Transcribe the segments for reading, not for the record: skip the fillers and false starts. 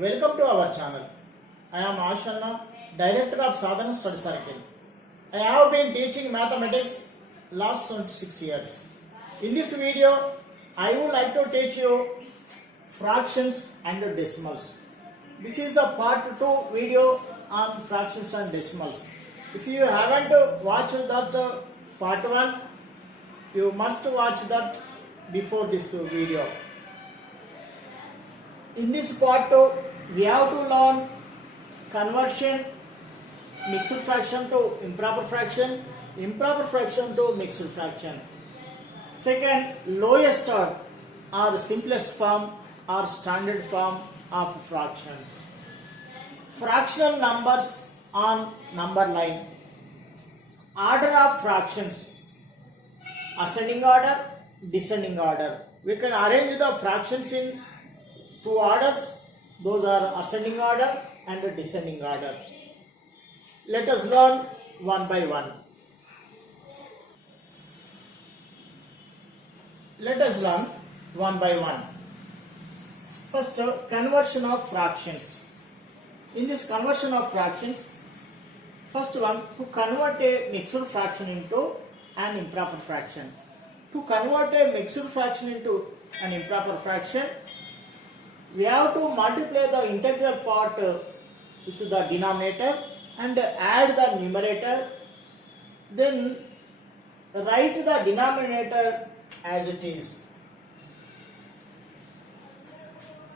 Welcome to our channel. I am Ashanna, Director of Sadhana Study Circle. I have been teaching mathematics last 26 years. In this video, I would like to teach you fractions and decimals. This is the part 2 video on fractions and decimals. If you haven't watched that part 1, you must watch that before this video. In this part 2, we have to learn conversion, mixed fraction to improper fraction to mixed fraction. Second, lowest or simplest form or standard form of fractions. Fractional numbers on number line. Order of fractions. Ascending order, descending order. We can arrange the fractions in two orders. Those are ascending order and descending order. Let us learn one by one. Let us learn one by one. First, conversion of fractions. In this conversion of fractions, first one, to convert a mixed fraction into an improper fraction. To convert a mixed fraction into an improper fraction, we have to multiply the integral part with the denominator and add the numerator. Then write the denominator as it is.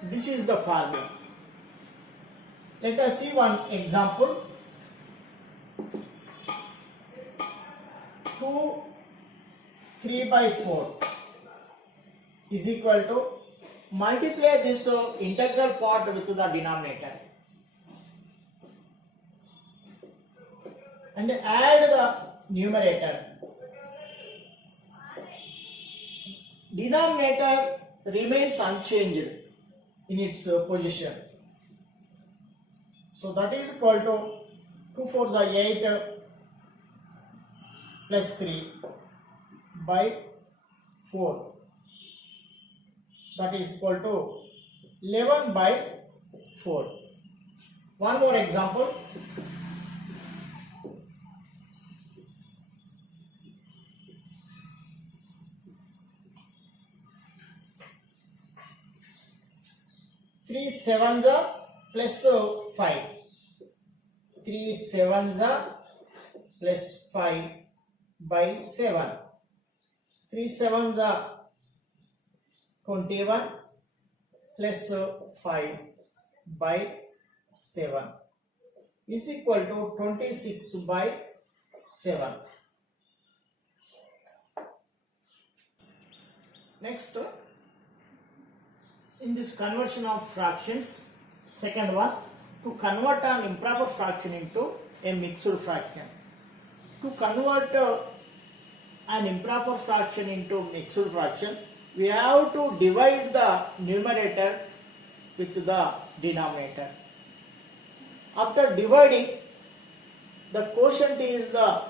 This is the formula. Let us see one example. 2 3/4 is equal to, multiply this integral part with the denominator and add the numerator. Denominator remains unchanged in its position. So that is equal to 2 4s are 8 plus 3 by 4. That is equal to 11 by 4. One more example. Three sevens are plus 5. 3 sevens are plus 5 by 7. 3 sevens are 21 plus 5 by 7 is equal to 26 by 7. Next, in this conversion of fractions, second one, to convert an improper fraction into a mixed fraction. To convert an improper fraction into mixed fraction, we have to divide the numerator with the denominator. After dividing, the quotient is the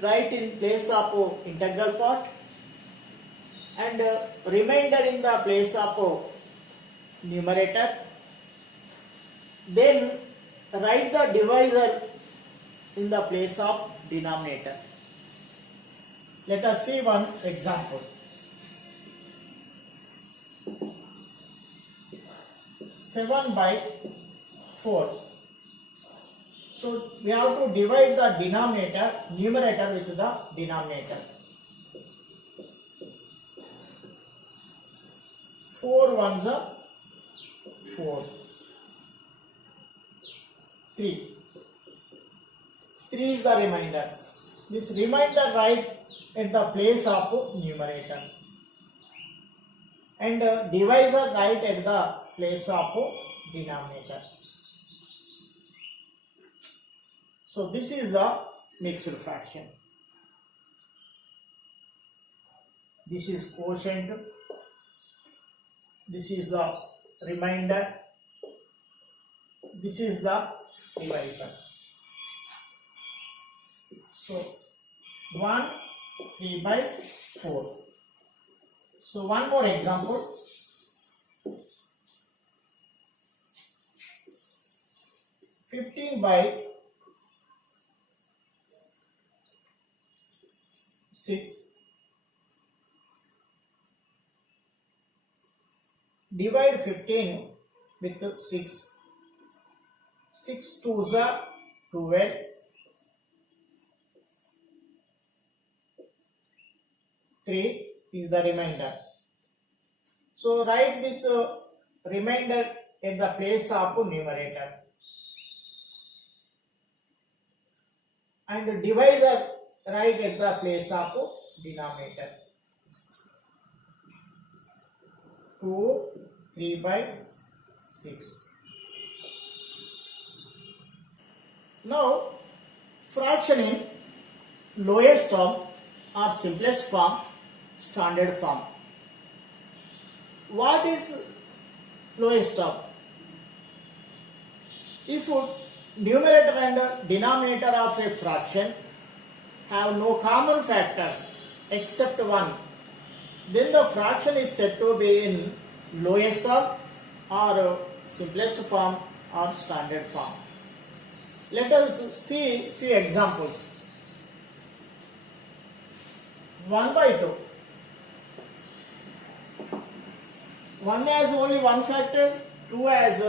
right in place of integral part and remainder in the place of numerator. Then write the divisor in the place of denominator. Let us see one example. 7 by 4. So we have to divide the numerator with the denominator. 4 ones are 4. 3. 3 is the remainder. This remainder write at the place of numerator and divisor write at the place of denominator. So this is the mixed fraction. This is quotient. This is the remainder. This is the divisor. So 1 3 by 4. So one more example. 15 by 6 divide 15 with 6. 6 2s are 12. 3 is the remainder. So write this remainder at the place of numerator, and the divisor write at the place of denominator. 2 3 by 6. Now fraction in lowest term or simplest form, standard form. What is lowest term? If numerator and denominator of a fraction have no common factors except 1, then the fraction is said to be in lowest term or simplest form or standard form. Let us see few examples. 1 by 2. 1 has only one factor, 2 has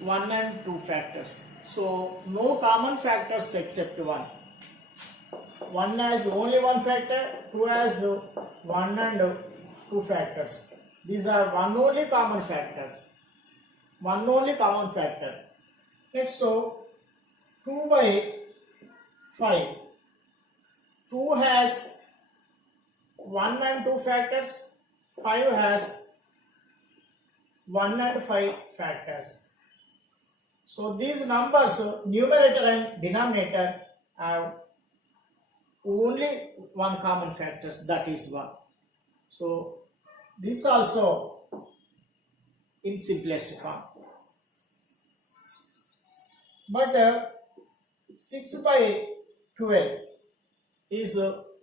1 and 2 factors. So no common factors except 1. 1 has only one factor, 2 has 1 and 2 factors. These are one only common factors. One only common factor. Next, 2 by 5. 2 has 1 and 2 factors. 5 has 1 and 5 factors. So these numbers, numerator and denominator, have only one common factors, that is 1. So this also in simplest form. But 6 by 12 is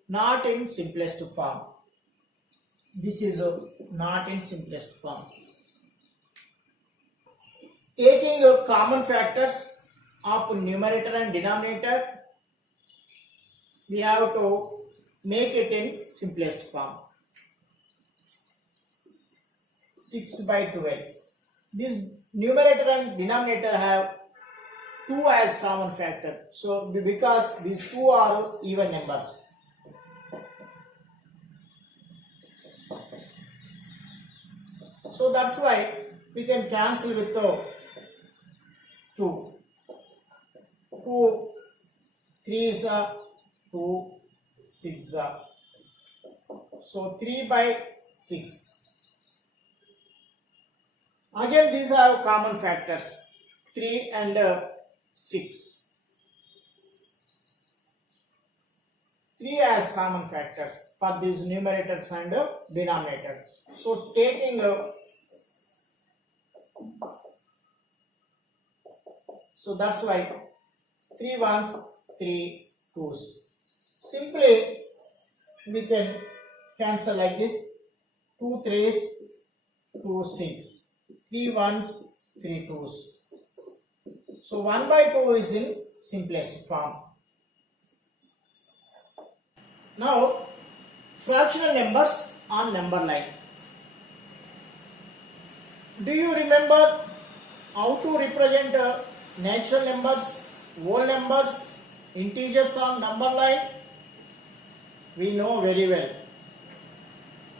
not in simplest form. This is not in simplest form. Taking common factors of numerator and denominator, we have to make it in simplest form. 6 by 12. This numerator and denominator have 2 as common factor. So because these 2 are even numbers. So that's why we can cancel with 2. 2 3 is 2 6 are. So 3 by 6. Again these have common factors, 3 and 6. 3 has common factors for these numerators and denominator. So taking so that's why 3 ones, 3 twos. Simply we can cancel like this: 2 threes, 2 6, 3 ones, 3 twos. So 1 by 2 is in simplest form. Now fractional numbers on number line. Do you remember how to represent natural numbers, whole numbers, integers on number line? We know very well.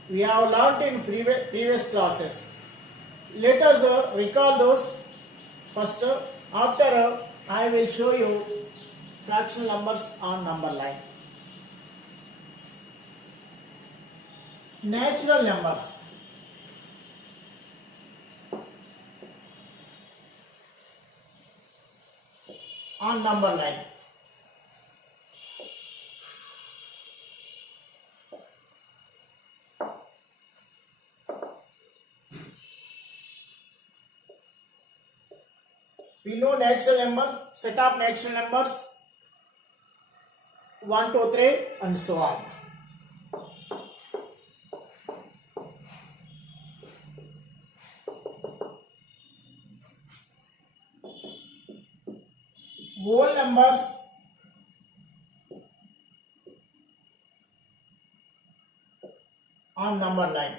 We have learnt in previous classes. Let us recall those first. After I will show you fractional numbers on number line. Natural numbers. On number line. We know natural numbers, set of natural numbers 1, 2, 3 and so on. whole numbers on number line.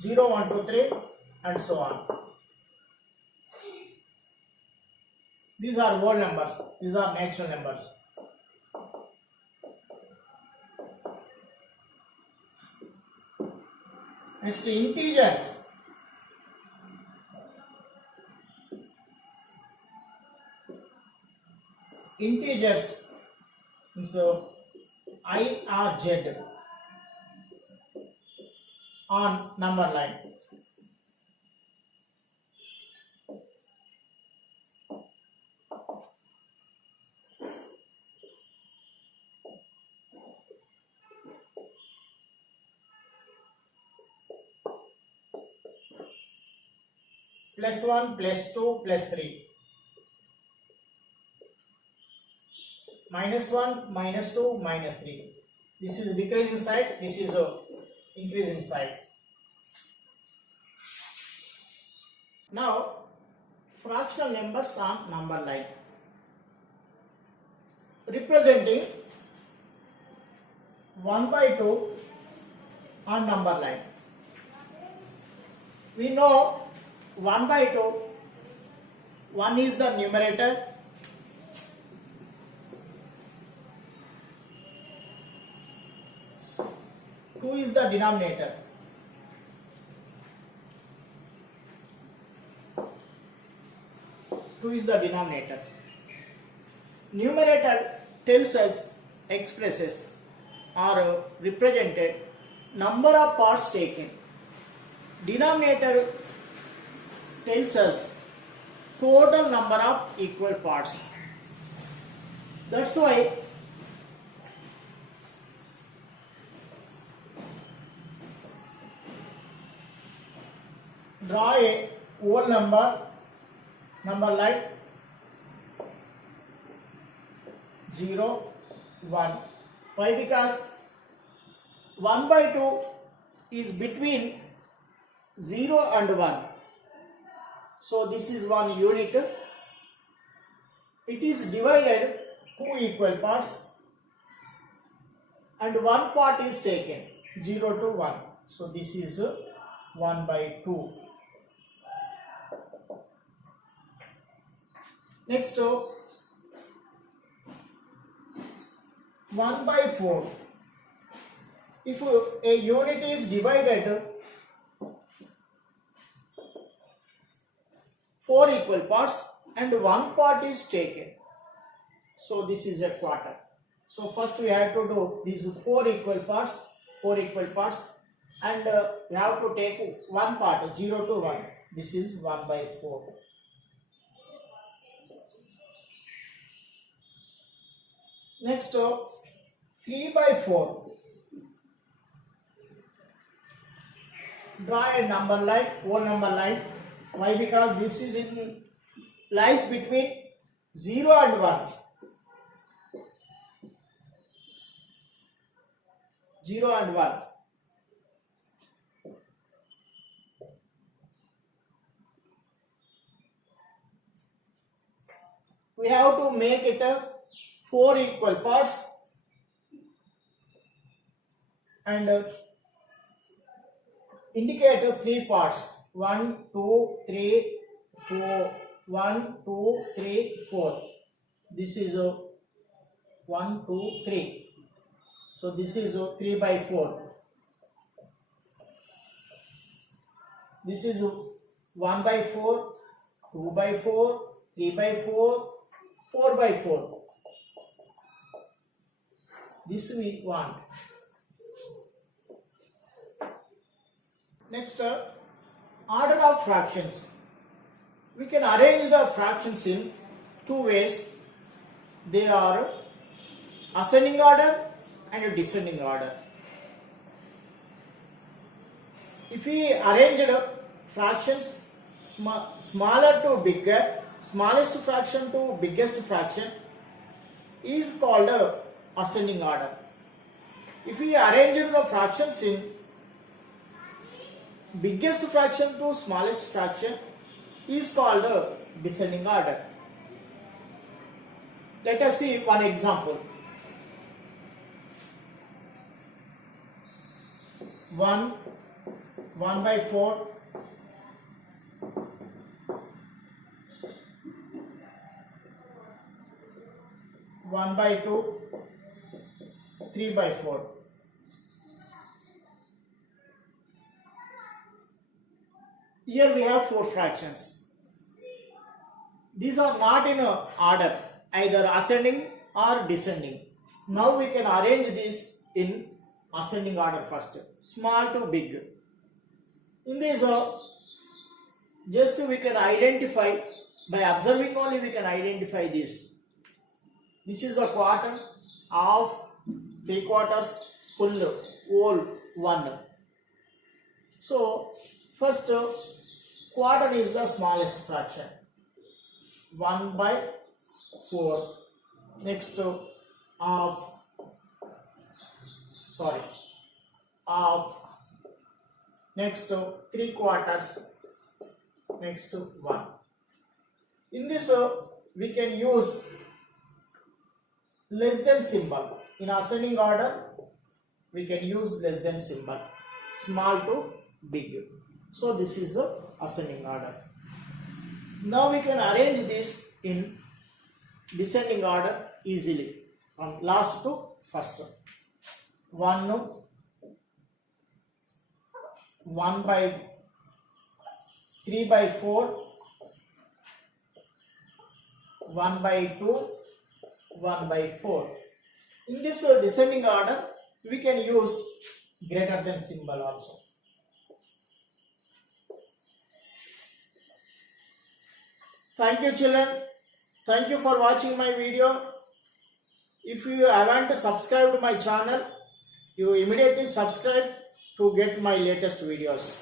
Zero, 1, 2, 3 and so on. These are whole numbers. These are natural numbers. Next, integers. Integers. So I or Z on number line. Plus 1, plus 2, plus 3. Minus 1, minus 2, minus 3. This is decreasing side, this is increasing side. Now, fractional numbers on number line. Representing 1 by 2 on number line. We know 1 by 2, 1 is the numerator, 2 is the denominator. Numerator tells us, expresses or represented number of parts taken. Denominator tells us total number of equal parts. That's why draw a whole number like 0, 1. Why? Because 1 by 2 is between 0 and 1. So this is one unit. It is divided 2 equal parts and one part is taken, 0 to 1. So this is 1 by 2. Next, 1 by 4. If a unit is divided 4 equal parts and one part is taken, so this is a quarter. So first we have to do these 4 equal parts, and we have to take one part, 0 to 1. This is 1 by 4. Next, 3 by 4. Draw a number line, whole number line. Why? Because this is lies between 0 and 1. 0 and 1. We have to make it a 4 equal parts and indicate 3 parts. 1, 2, 3, 4. 1, 2, 3, 4. This is 1, 2, 3. So this is 3 by 4. This is 1 by 4, 2 by 4, 3 by 4, 4 by 4. This we want. Next, order of fractions. We can arrange the fractions in 2 ways. They are ascending order and descending order. If we arrange fractions smaller to bigger, smallest fraction to biggest fraction is called ascending order. If we arrange the fractions in biggest fraction to smallest fraction is called descending order. Let us see one example. 1 by 4, 1 by 2, 3 by 4. Here we have 4 fractions. These are not in a order, either ascending or descending. Now we can arrange this in ascending order first, small to big. In this, just we can identify, by observing only we can identify this. This is the quarter, half, 3 quarters, full, whole, 1. So, first quarter is the smallest fraction, 1 by 4. Next half, half. Next 3 quarters. Next 1. In this we can use less than symbol. In ascending order we can use less than symbol, small to big. So this is the ascending order. Now we can arrange this in descending order easily, from last to first. 1 by 3 by 4, 1 by 2, 1 by 4. In this descending order, we can use greater than symbol also. Thank you, children. Thank you for watching my video. If you haven't subscribed my channel, you immediately subscribe to get my latest videos.